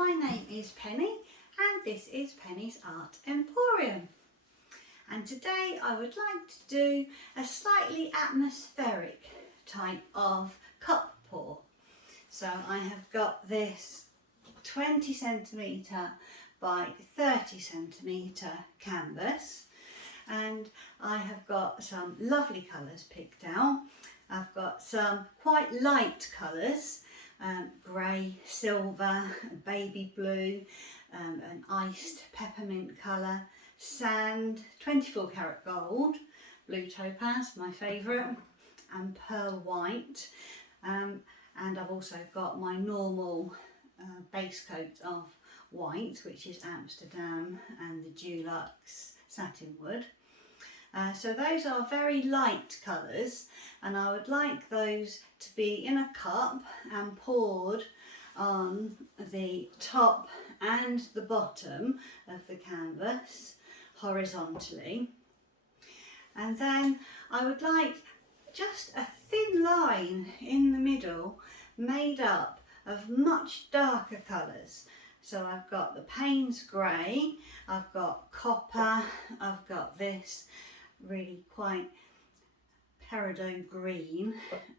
my name is Penny and this is Penny's Art Emporium. And today I would like to do a slightly atmospheric type of cup pour. So I have got this 20 centimetre by 30 centimetre canvas, and I have got some lovely colours picked out. I've got some quite light colours, grey, silver, baby blue, an iced peppermint colour, sand, 24 karat gold, blue topaz, my favourite, and pearl white. And I've also got my normal base coat of white, which is Amsterdam, and the Dulux satin wood. So those are very light colours, and I would like those to be in a cup and poured on the top and the bottom of the canvas horizontally. And then I would like just a thin line in the middle made up of much darker colours. So I've got the Payne's grey, I've got copper, I've got this really quite peridot green,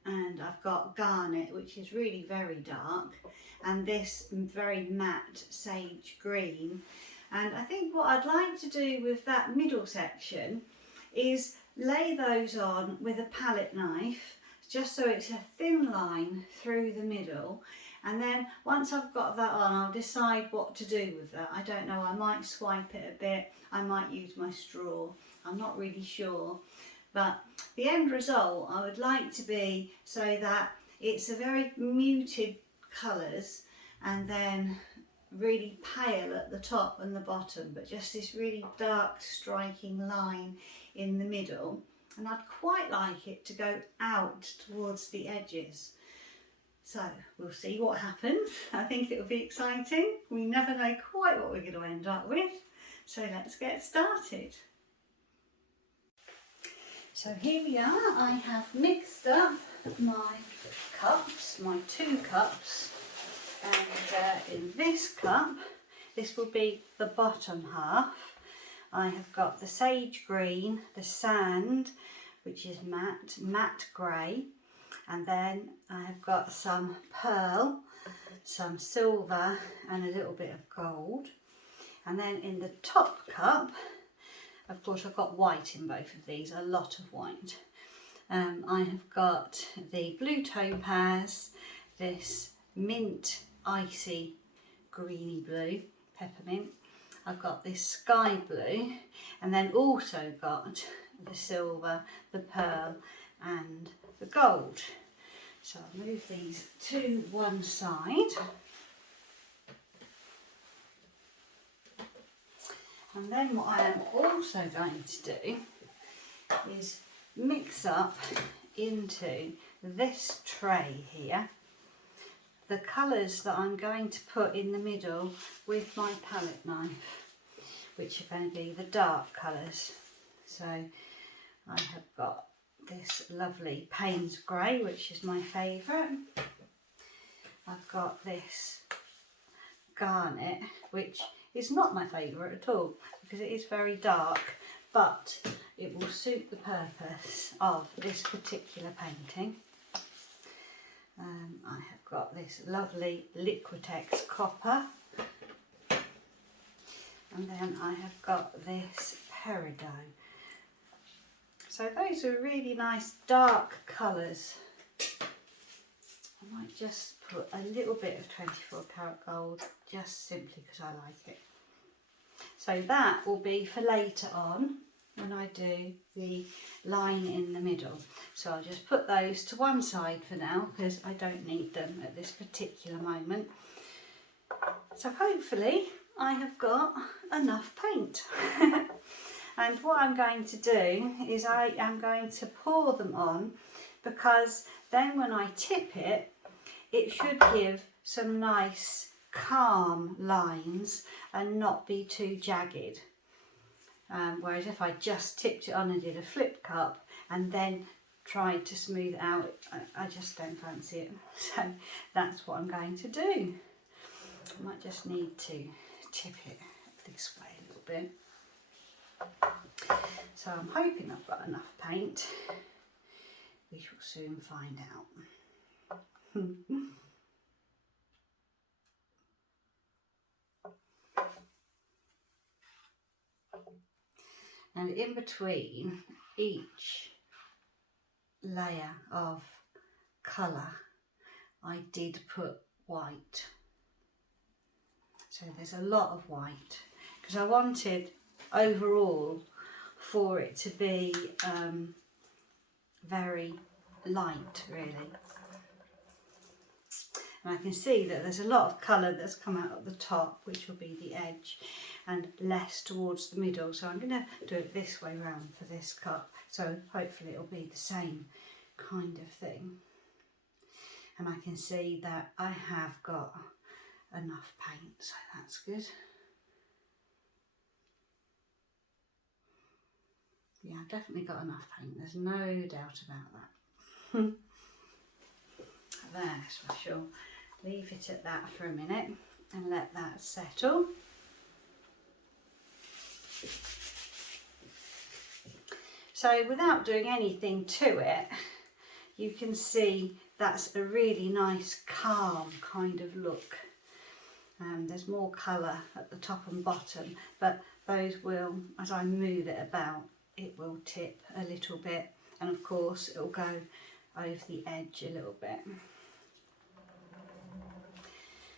and I've got garnet, which is really very dark, and this very matte sage green. And I think what I'd like to do with that middle section is lay those on with a palette knife, just so it's a thin line through the middle. And then once I've got that on, I'll decide what to do with that. I don't know, I might swipe it a bit, I might use my straw, I'm not really sure. But the end result I would like to be so that it's a very muted colours and then really pale at the top and the bottom, but just this really dark striking line in the middle. And I'd quite like it to go out towards the edges. So we'll see what happens. I think it'll be exciting. We never know quite what we're going to end up with. So let's get started. So here we are. I have mixed up my cups, my 2 cups. And in this cup, this will be the bottom half. I have got the sage green, the sand, which is matte grey, and then I have got some pearl, some silver, and a little bit of gold. And then in the top cup, of course, I've got white in both of these, a lot of white. I have got the blue topaz, this mint icy greeny blue, peppermint. I've got this sky blue, and then also got the silver, the pearl, and the gold. So I'll move these to one side. And then what I am also going to do is mix up into this tray here the colours that I'm going to put in the middle with my palette knife, which are going to be the dark colours. So I have got this lovely Payne's grey, which is my favourite. I've got this garnet, which is not my favourite at all because it is very dark, but it will suit the purpose of this particular painting. I have got this lovely Liquitex copper, and then I have got this peridot. So those are really nice dark colours. I might just put a little bit of 24 karat gold, just simply because I like it. So that will be for later on when I do the line in the middle. So I'll just put those to one side for now because I don't need them at this particular moment. So hopefully I have got enough paint. And what I'm going to do is I am going to pour them on, because then when I tip it, it should give some nice calm lines and not be too jagged. Whereas if I just tipped it on and did a flip cup and then tried to smooth it out, I just don't fancy it. So that's what I'm going to do. I might just need to tip it this way a little bit. So I'm hoping I've got enough paint. We shall soon find out. And in between each layer of colour I did put white. So there's a lot of white because I wanted overall for it to be very light really. And I can see that there's a lot of colour that's come out at the top, which will be the edge, and less towards the middle. So I'm going to do it this way round for this cup. So hopefully it'll be the same kind of thing. And I can see that I have got enough paint, so that's good. Yeah, I've definitely got enough paint. There's no doubt about that. There, so I shall leave it at that for a minute and let that settle. So without doing anything to it, you can see that's a really nice calm kind of look. There's more colour at the top and bottom, but those will, as I move it about, it will tip a little bit, and of course it will go over the edge a little bit.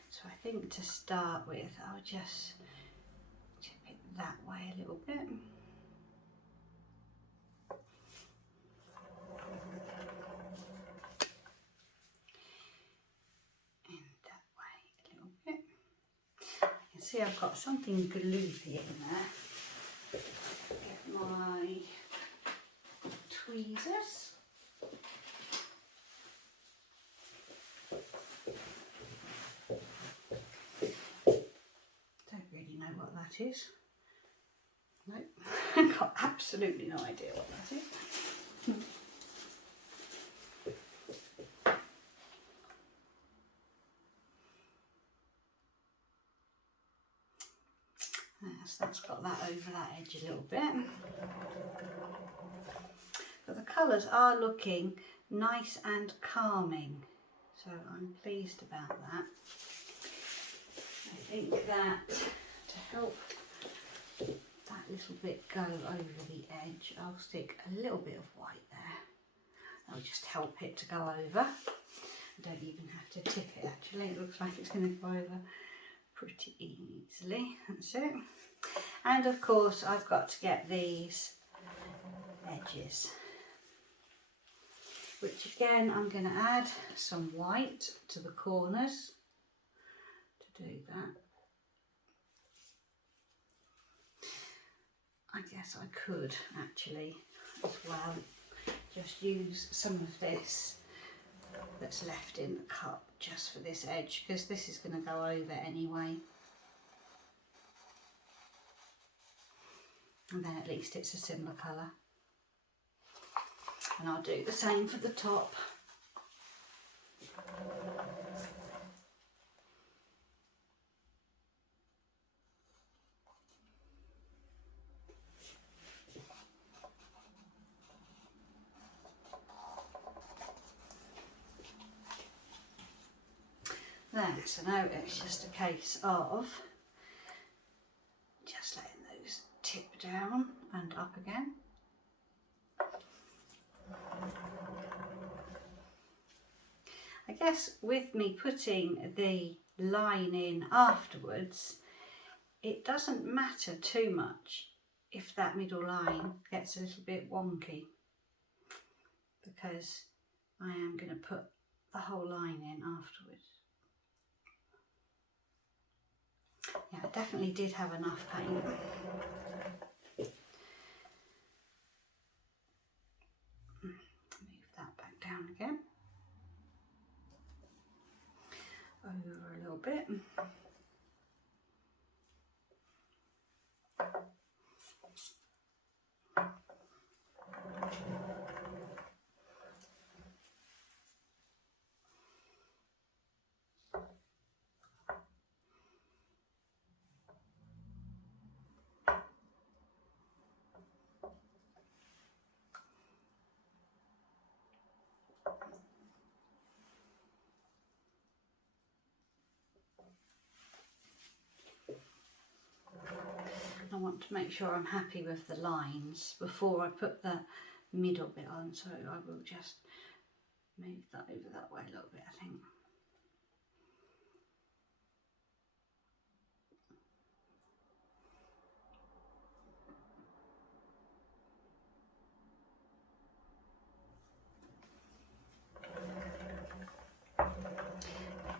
So I think to start with, I'll just tip it that way a little bit. And that way a little bit. I can see I've got something gloopy in there. Get my tweezers. Don't really know what that is. Nope, I've got absolutely no idea what that is. Yes, that's got that over that edge a little bit. But the colours are looking nice and calming, so I'm pleased about that. I think that to help that little bit go over the edge, I'll stick a little bit of white there. That'll just help it to go over. I don't even have to tip it actually, it looks like it's going to go over pretty easily. That's it. And of course I've got to get these edges, which again I'm going to add some white to the corners to do that. I guess I could actually as well just use some of this that's left in the cup just for this edge, because this is going to go over anyway. And then at least it's a similar colour. And I'll do the same for the top. There, so now it's just a case of just letting those tip down and up again. I guess with me putting the line in afterwards, it doesn't matter too much if that middle line gets a little bit wonky, because I am going to put the whole line in afterwards. Yeah, I definitely did have enough paint. Move that back down again. Over a little bit. I want to make sure I'm happy with the lines before I put the middle bit on, so I will just move that over that way a little bit, I think.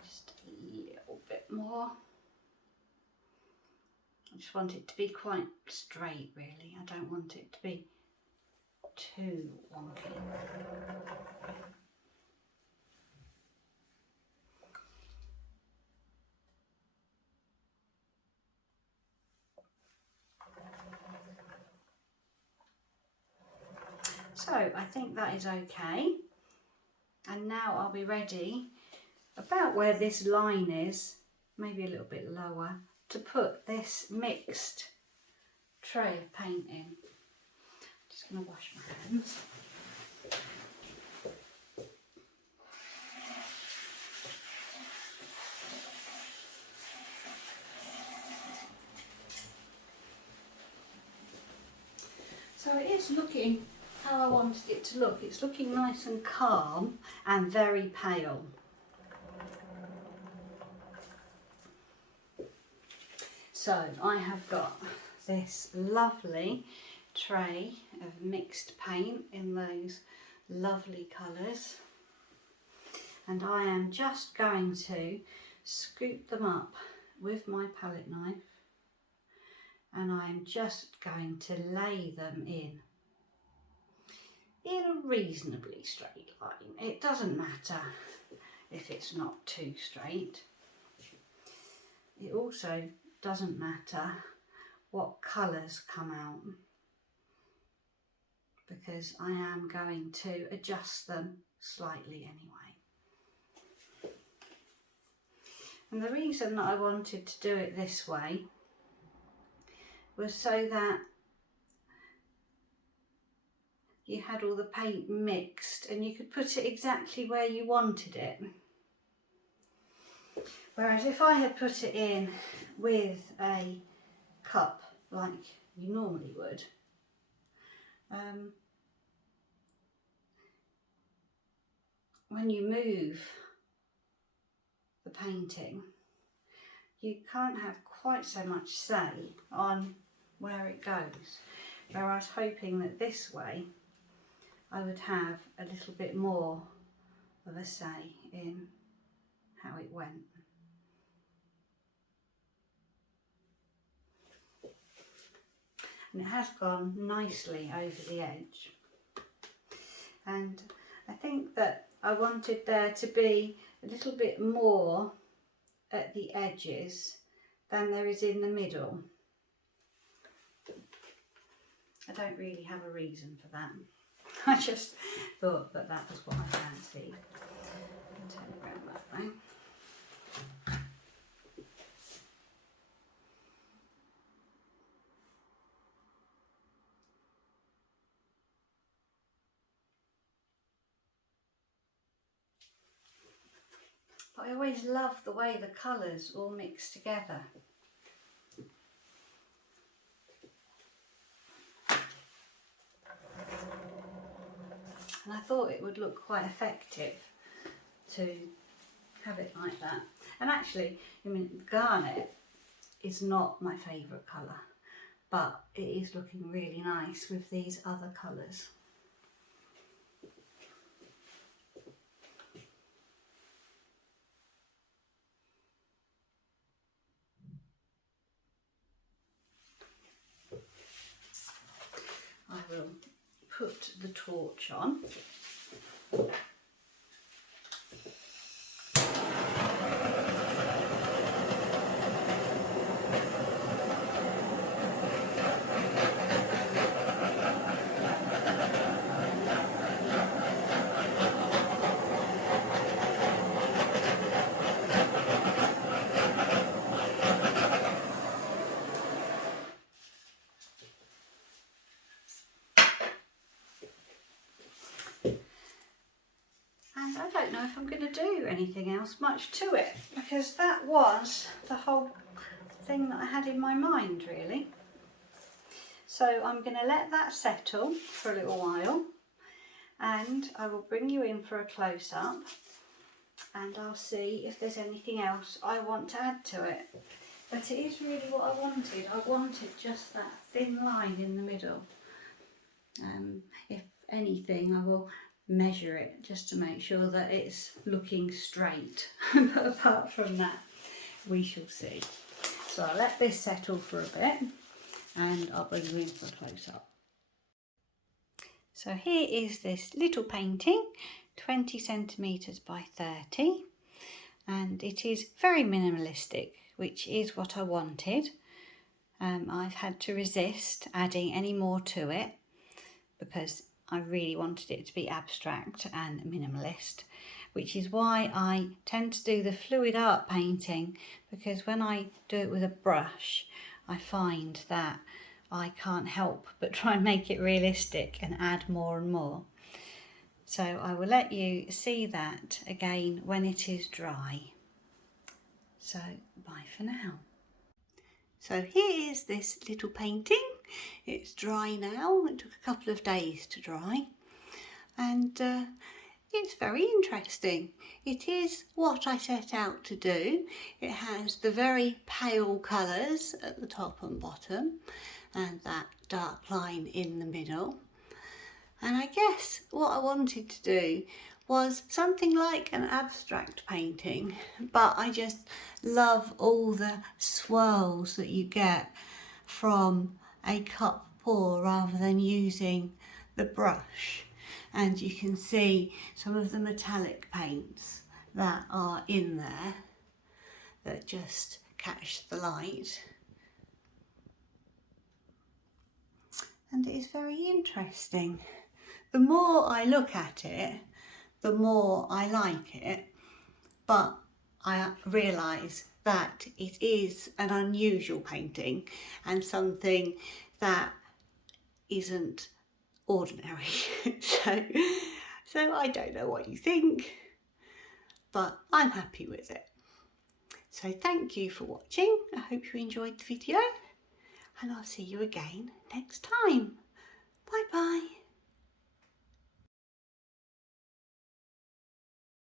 Just a little bit more. I just want it to be quite straight, really. I don't want it to be too wonky. So I think that is okay. And now I'll be ready, about where this line is, maybe a little bit lower, to put this mixed tray of paint in. Just going to wash my hands. So it is looking how I wanted it to look. It's looking nice and calm and very pale. So I have got this lovely tray of mixed paint in those lovely colours, and I am just going to scoop them up with my palette knife, and I am just going to lay them in a reasonably straight line. It doesn't matter if it's not too straight. It also doesn't matter what colours come out, because I am going to adjust them slightly anyway. And the reason that I wanted to do it this way was so that you had all the paint mixed and you could put it exactly where you wanted it. Whereas if I had put it in with a cup like you normally would, when you move the painting, you can't have quite so much say on where it goes. Where I was hoping that this way I would have a little bit more of a say in how it went. And it has gone nicely over the edge. And I think that I wanted there to be a little bit more at the edges than there is in the middle. I don't really have a reason for that. I just thought that that was what I fancied. I'll turn it around that way. But I always love the way the colours all mix together. And I thought it would look quite effective to have it like that. And actually, I mean, garnet is not my favourite colour, but it is looking really nice with these other colours. I will put the torch on. And I don't know if I'm going to do anything else much to it, because that was the whole thing that I had in my mind, really. So I'm going to let that settle for a little while, and I will bring you in for a close-up, and I'll see if there's anything else I want to add to it. But it is really what I wanted. I wanted just that thin line in the middle. If anything, I will measure it just to make sure that it's looking straight. But apart from that, we shall see. So I'll let this settle for a bit and I'll bring you in for a close-up. So here is this little painting, 20 centimetres by 30, and it is very minimalistic, which is what I wanted. I've had to resist adding any more to it because I really wanted it to be abstract and minimalist, which is why I tend to do the fluid art painting, because when I do it with a brush, I find that I can't help but try and make it realistic and add more and more. So I will let you see that again when it is dry. So bye for now. So here is this little painting. It's dry now. It took a couple of days to dry, and it's very interesting. It is what I set out to do. It has the very pale colours at the top and bottom, and that dark line in the middle. And I guess what I wanted to do was something like an abstract painting, but I just love all the swirls that you get from a cup pour rather than using the brush. And you can see some of the metallic paints that are in there that just catch the light. And it is very interesting. The more I look at it, the more I like it, but I realise that it is an unusual painting and something that isn't ordinary. so I don't know what you think, but I'm happy with it. So thank you for watching. I hope you enjoyed the video, and I'll see you again next time. Bye bye.